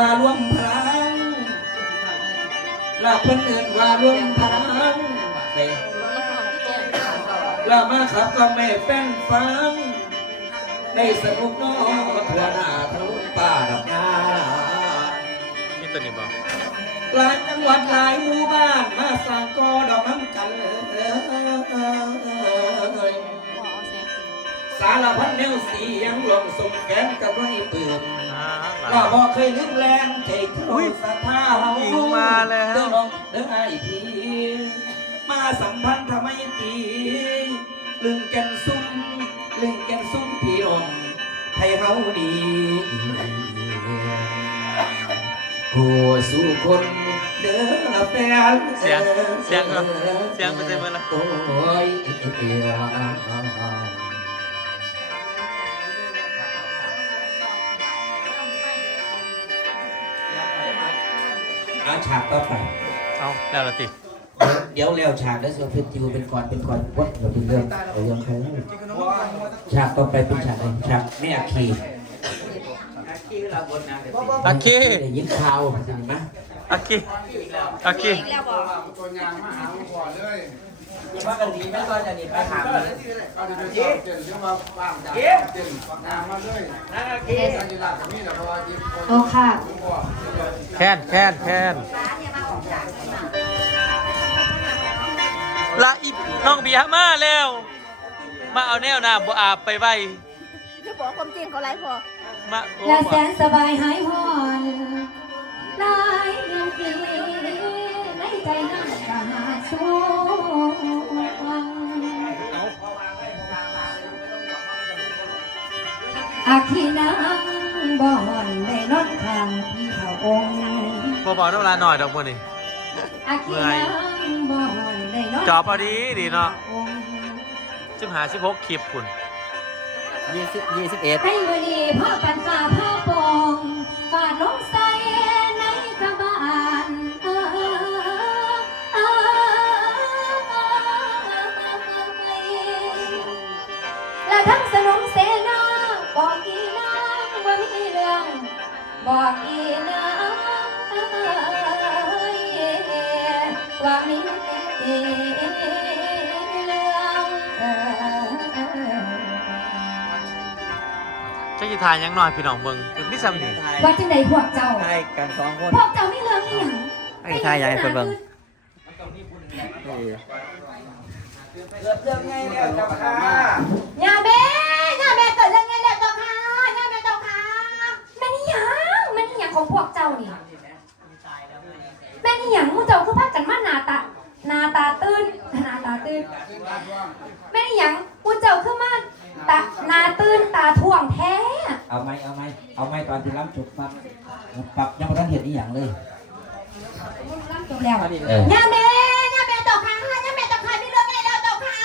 มารวมพลังลาเพิ่นเอื่นว่ารวมพลังเด้ลามาขับก็แม่แฟนฟัง ได้สนุกน้อทั่วหน้าทั้งป่าดอกยามีตัวนี้บ่หลายจังหวัดหลายหมู่บ้านมาสร้างกอดอกน้ำกันเลยสารพัดแนวเสียงลงส่งแกนกับไว้เปื่อ นอ่าหลาก็ยบอกเคยลืมแรงเทคโทษศรัทธาเฮาหญิงมาแล้วเดินน้องเดินไอ้ทีมาสัมพันธ์ทำไมตีลึงแกันซุ่มลึงแกันซุ่มพี่น้องให้เฮาดีกูสู่คนเด้อละแฟนเสียงเสียงเหรอเสียงไม่ใช่เมื่อละโอ้ย เอาฉากต่อไป เอาแล้วละติเดี๋ยวเร็วฉากแล้วเสือเป็นจิวเป็นก่อนเป็นก่อนวัดเราเป็นเรื่องเรายังใครฉากต่อไปเป็นฉากอะไรฉากแม่อาคีอาคีได้ยินข่าวใช่ไหมอาคีอาคีตัวยางมาหาหลวงพ่อเลย ว่ากันดีไม่ก็จะดีไปถามเลยเอาดีๆเจนเรียกว่าบ้างจากเจนงานมาเลยการกีฬากับนี่แหละเพราะว่าที่คนโอ้ค่ะหลวงพ่อแค้นแค้นแค้นละอีน้องเบียร์มาแล้ว มาเอาแนวน้ำบ่อาบไปไว้คือบอกความจริงเขาไรพอมาโอ้และแสนสบายหายหอนหลายเดือนปีใน บ่อนได้นอนข้างพี่เขาองค์บ่บอกน้ำลาหน่อยดอกมื้อนี้อาคีนังบ่อนได้นอนจอบเอาดีดีเนาะองค์สิบหาสิบหกคลิปคุณยี่สิบยี่สิบเอ็ด ให้วันนี้พ่อปันฝ่าผ้าปองฟาดลงใส่ ว่ามีเรื่องเอ่ยเจ้ากีทานยังหน่อยพี่น้องเบิ่งคือพี่ซ้ำนี่ว่าจังใดพวกเจ้า ใช่กันสองคนพวกเจ้าไม่เรื่องอีหยังไอ้ท่าใหญ่เพิ่นเบิ่งยาเบ้ยาเบ้เกิดเรื่องไงแล้วเจ้าค่ะยาเบ้เจ้าค่ะแม่นี่ยังแม่นี่ยังของพวกเจ้านี่แม่นี่ยังมูเจ้าคือพากันมาตาตื้นหนาตาตื้น แม่นี่หยังมูเจ้าคือมาตาหนาตื้นตาท่วงแท้เอาไหมเอาไหมเอาไหมตอนที่ล้ำจุดปั๊บปั๊บยังไม่ทันเห็นอีหยังเลยจบแล้วเออยาเบ้ยาเบ้เจ้าค่ะยาเบ้เจ้าค่ะมีเรื่องไงแล้วเจ้าค่ะ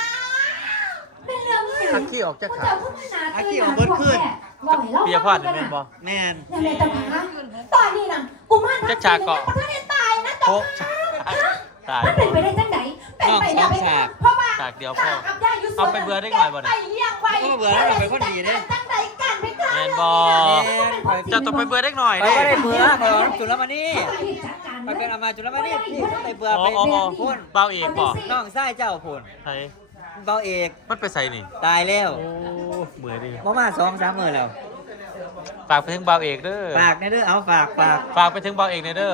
เป็นเรื่องอีหยังทักขี้ออกจากมูขาเจ้าคือมาหนาตื้นหนาท่วงแท้บอกให้เราเบียร์พอดนี่แม่นบ่แม่นยังไงเจ้าค่ะตอนนี้นะกูมาจักฉากเกาะประเทศตายนะเจ้าโอ้ค่ะตายมันเป็นไปได้จังไหนเป็นไปได้ไหมเพราะว่าฉากเดียวพอกับย่าอยู่สวนเอาไปเบื่อได้หน่อยบ่เนี่ยไปเลี้ยงไว้ก็เบื่อแล้วเป็นคนดีเด้จังไหนกันไปกันแม่นบ่เจ้าต้องไปเบื่อเด็กหน่อยไปเด้ก็ได้เบื่อไปเอาน้ำจุลมานี่จัดการไปเป็นอามาจุลมานี่พี่ไปเบื่ออ๋อไปอ๋ออ๋อเบาเอกบ่น้องไส้เจ้าพูนไทยเบาเอกมันไปใส่นี่ ตายแล้วโอ้เมื่อยดิมามาสองสามมือแล้วฝากไปถึงเบาเอกเด้อ ฝากในเด้อเอาฝากฝากฝากไปถึงเบาเอกในเด้อ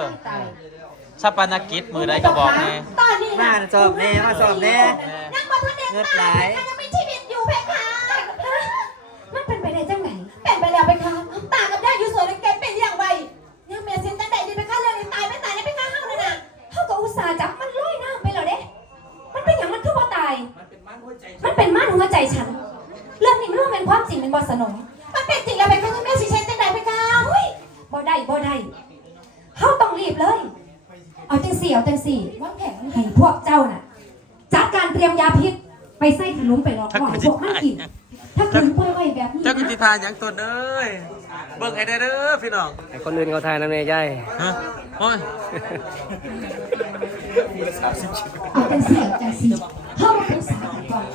ชาปนกิจมือใดก็บอกแน่ตอนนี้มานะสอบแน่มาสอบแน่ยังบ่ทัน เด็กเงินหลายยังมีชีวิตอยู่เพคะมันเป็นไปได้จังไหนเป็นไปแล้วเพคะตากับย่าอยู่สวนแกเป็นอย่างไรยังเมียเส้นจังไหนดีเพคะเรื่องนี้ตายไม่ตายนะเพคะเฮานั่นน่ะเฮาก็อุตส่าห์จับมันลอยน้ำไปแล้วเด้ มันเป็นอย่างมันคือว่าตายมันเป็นม่านหัวใจฉัน เรื่องนี้มันว่าเป็นความจริงเป็นบทสนม มันเป็นจริงแล้วเป็นข้าแม่สิเชนจังใดไปกาเฮ้ยบ่ได้บ่ได้เฮาต้องรีบเลย เอาจังสี่เอาจังสี่วางแผนให้พวกเจ้าน่ะจัดกา รเตรียมยาพิษไปใส่ขนมไปหลอกล่อให้พวกมันกิน ถ้าคืนปล่อยไว้แบบนี้เจ้ากินะติทานหยังตัวเอ้ยเบิ่งให้ได้เด้อพี่น้องไอ้คนอื่นเขาทายน้ำในใจฮะโอ้ยเอาจังสี่เอาจังสี่เฮามาปรึกษากันก่อน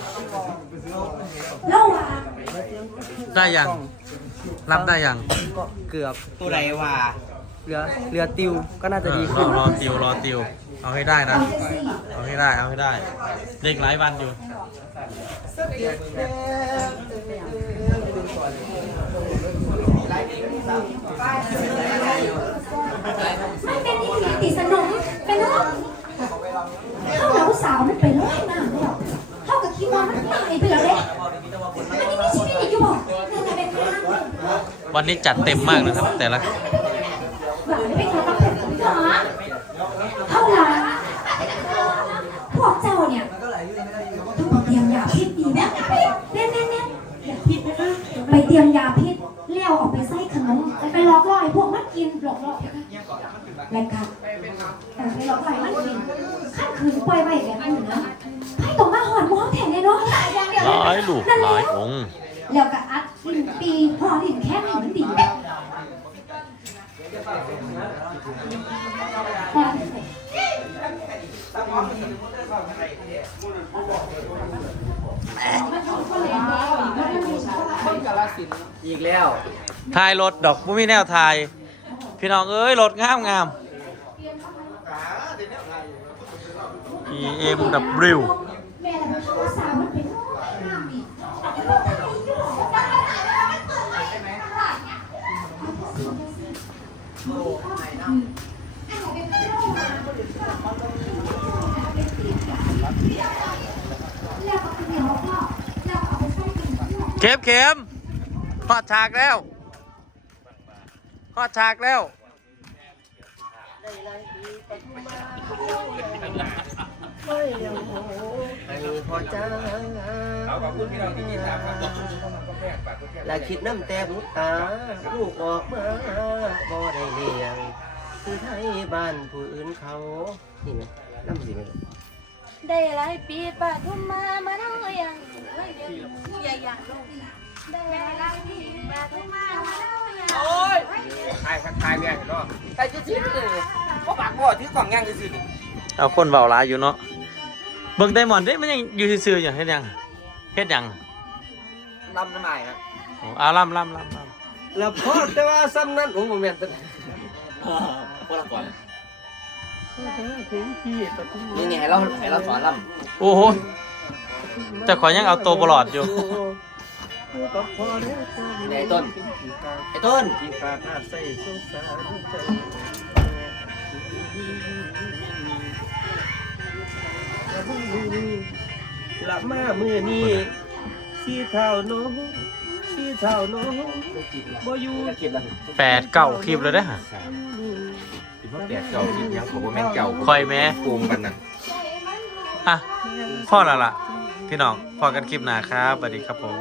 เล่าว่าได้ยังรับได้ยังเกือบตัวใดว่า เรือเรือติวก็น่าจะดีรขึ้อนรอติวรอติว เอาให้ได้นะ เอาให้ได้เอาให้ได้ เด็กหลายวันอยู่ มันเป็นอีหลีติสนมเป็นน้องเข้าแล้วสาวมันไปร้อยหน้าแล้วเข้ากับคิดว่ามันตายไปแล้วเด้อันนี้มีชีวิตอีกอยู่บ่นั่นแหละเป็นทาง วันนี้จัดเต็มมากนะครับ แต่ละ หลังไปขอรับเป็นของหมอเข้าหลังพวกเจ้าเนี่ย ต้องเตรียมยาพิษดีนะเน่นเน่นเน่นยาพิษนะคะไปเตรียมยาพิษเลี้ยวออกไปใส่ขนมไปหลอกล่อให้พวกมันกินหลอกล่อแล้วกันแต่ไปหลอกล่อมันกินขั้นคืนปล่อยไว้แบบนี้นะให้ตรงมาหอนมองแทนเลยเนาะหลายอย่างเดียวหลายลูกหลายองค์แล้วก็อัดดินปีพอดินแค่ไหนมันดีแบบพ อีกแล้วทายรถดอกไม่มีแนวทาย พี่น้องเอ้ยรถงามงาม BMW ข็มเข็มฮอดฉากแล้วฮอดฉากแล้วพอจ้าเอาขอบคุณพี่น้องที่ติดตามครับก็แพงฝากก็แพงและคิดน้ำแต่บุตา ลูกออกมาบ่ได้เลี้ยง คือไทยบ้านผู้อื่นเขานี่ไหมน้ำสิไหมได้หลายปีปะทุมมามาเท่ายังเฮ้ยเดี๋ยว อย่าอยากลงได้หลายปีปะทุมมามาเท่ายังโอ้ยทายทายเนี่ยเนาะแต่จะชิดเลยเพราะปากบ่อถือกล่องย่างจะสิเอาคนเบาหลายอยู่เนาะเบิ่งไดมอนด์เด้มันยังอยู่ซื่อๆอย่างเฮ็ดหยังเฮ็ดหยังลำน้ำใหม่นะโอ้อาล่ำล่ำล่ำล่ำแล้วพอแต่ว่าซ้ำนั้นผมโมเมนต์พวกเราก่อนนี่นี่ให้เราให้เราสอนลโอ้โห แต่ขอยยังเอาตัวบลอดอยู่ำในต้น ไอ้ต้นหลับมามือนี้สีเท้าน้องสีเท้าน้องบ่อยู่แปดเก้าคลิปเลยเด้อฮะแดดเก่าคิดยังผมว่าแม่งเก่าคอยแม่โกงกันน่ะอะพ่อและล่ะ พี่น้องพอกันคลิปหน้าครับสวัสดีครับผม